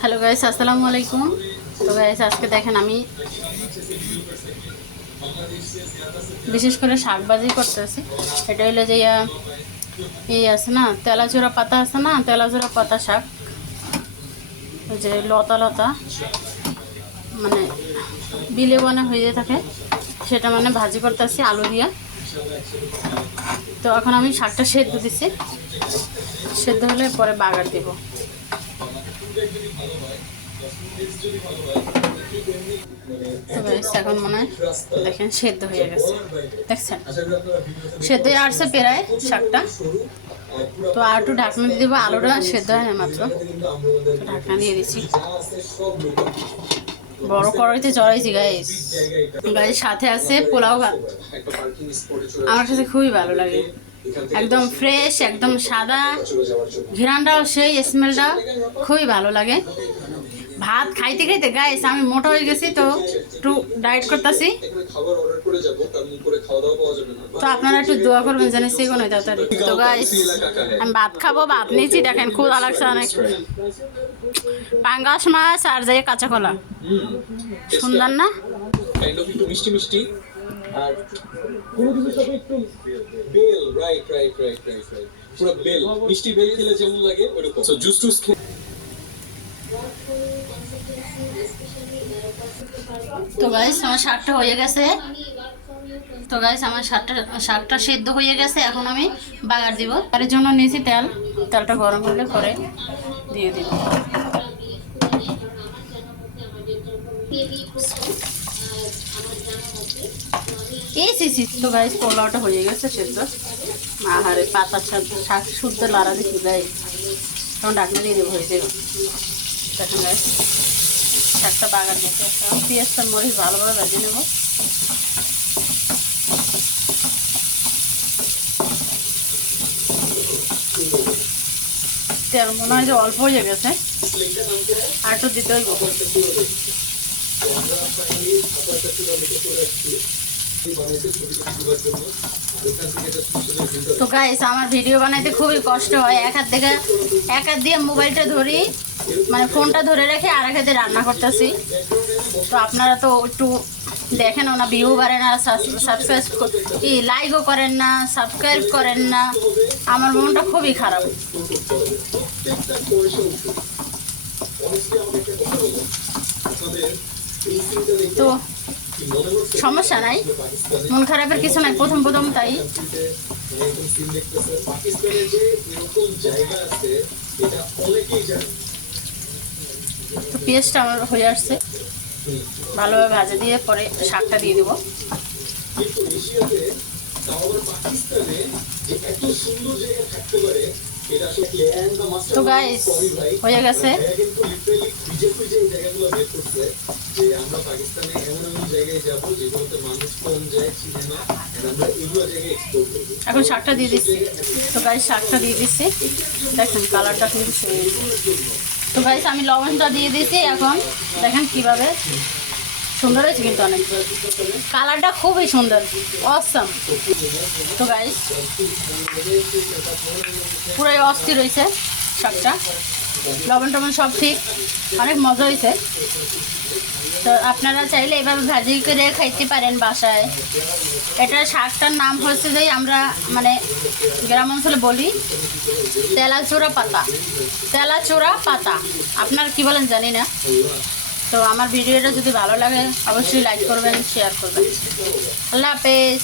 Hello guys, আসসালামু আলাইকুম। তো গাইস আজকে দেখেন আমি বিশেষ করে শাক ভাজি করতেছি। এটা হলো যে এই আছে না, তেলাচোরা পাতা আছে না, তেলাচোরা পাতা শাক, ওই যে লতা লতা মানে বিলে বনে হয়ে থাকে, সেটা মানে ভাজি করতেছি আলু দিয়ে। তো এখন আমি শাকটা সেদ্ধ দিছি, সেদ্ধ হলে পরে বাগার দিব। তো গাইস এখন মনে হয় দেখেন সেদ্ধ হয়ে গেছে, দেখছেন সেদ্ধ হয়ে আসছে প্রায় শাকটা। তো আর একটু ঢাকনা দিয়ে দেবো, আলুটা সেদ্ধ হয় না মাত্র, ঢাকনা দিয়ে দিচ্ছি। বড় কড়াইতে চড়াইছি গাইস। গাইস সাথে আছে পোলাও ভাত, আমার কাছে খুবই ভালো লাগে, একদম ফ্রেশ, একদম সাদা, ঘ্রাণটাও সেই, স্মেলটাও খুবই ভালো লাগে। ভাত খাইতে খাইতে গাইস আমি মোটা হয়ে গেছি, তো একটু ডায়েট করতেছি। তো আপনারা একটু দোয়া করবেন যেন সেগুলো তাড়াতাড়ি। তো গাইস আমি ভাত খাবো, ভাত নিয়েছি, দেখেন ক্ষুধা লাগছে অনেক। পাঙ্গাস মাছ আর যে কাঁচা কলা, সুন্দর না? মিষ্টি মিষ্টি আর কোনো কিছুর সাথে একটু বেল, right right right right right, পুরো বেল, মিষ্টি বেল খেলে যেমন লাগে ওরকম। সো জুস টুস খেয়ে। তো গাইস আমার শাকটা হয়ে গেছে। তো গাইস আমার শাকটা সেদ্ধ হয়ে গেছে, এখন আমি বাগার দিব। তার জন্য নিয়েছি তেল, তেলটা গরম হলে পরে দিয়ে দিব। তো গাইস পোলাওটা হয়ে গেছে সেদ্ধ। আহারে পাতার শাক শুদ্ধ লাড়া দিচ্ছি গাইস, তখন ঢাকনা দিয়ে দেবো, হয়ে যাবে। দেখেন গাইস শাকটা বাগার দিচ্ছে, পেঁয়াজটা মরিচ ভালোভাবে ভেজে নেব। তেল মনে হয় যে অল্প হয়ে গেছে, আর একটু দিতে হইব। তো গাইস আমার ভিডিও বানাইতে খুবই কষ্ট হয়, এক হাত দিয়ে মোবাইলটা ধরি, মানে ফোনটা ধরে রেখে আর এক হাতে রান্না করতেছি। তো আপনারা তো একটু দেখেন না, ভিউ বাড়ে না, সাবস্ক্রাইব লাইকও করেন না, সাবস্ক্রাইব করেন না, আমার মনটা খুবই খারাপ। তো সমস্যা নাই, মন খারাপের কিছু নাই, প্রথম তাই। তো পেঁয়াজটা আমার হয়ে আসছে, ভালোভাবে ভাজা দিয়ে পরে শাকটা দিয়ে দেবো। তো গাইস হয়ে গেছে। এখন শাকটা দিয়ে দিচ্ছি। তো গাইস শাকটা দিয়ে দিচ্ছি, দেখেন কালারটা কিন্তু সুন্দর। তো গাইস আমি লবণটা দিয়ে দিচ্ছি, এখন দেখেন কিভাবে সুন্দর হয়েছে, কিন্তু অনেক কালারটা খুবই সুন্দর, অসাম। তো গাইস পুরাই অস্থির হয়েছে শাকটা, লবণ টবণ সব ঠিক, অনেক মজা হয়েছে। তো আপনারা চাইলে এভাবে ভাজি করে খাইতে পারেন বাসায়। এটা শাকটার নাম হচ্ছে যে আমরা মানে গ্রাম অঞ্চলে বলি তেলাচোরা পাতা, তেলাচোরা পাতা, আপনারা কি বলেন জানি না। তো আমার ভিডিওটা যদি ভালো লাগে অবশ্যই লাইক করবেন, শেয়ার করবেন। আল্লাহ হাফেজ।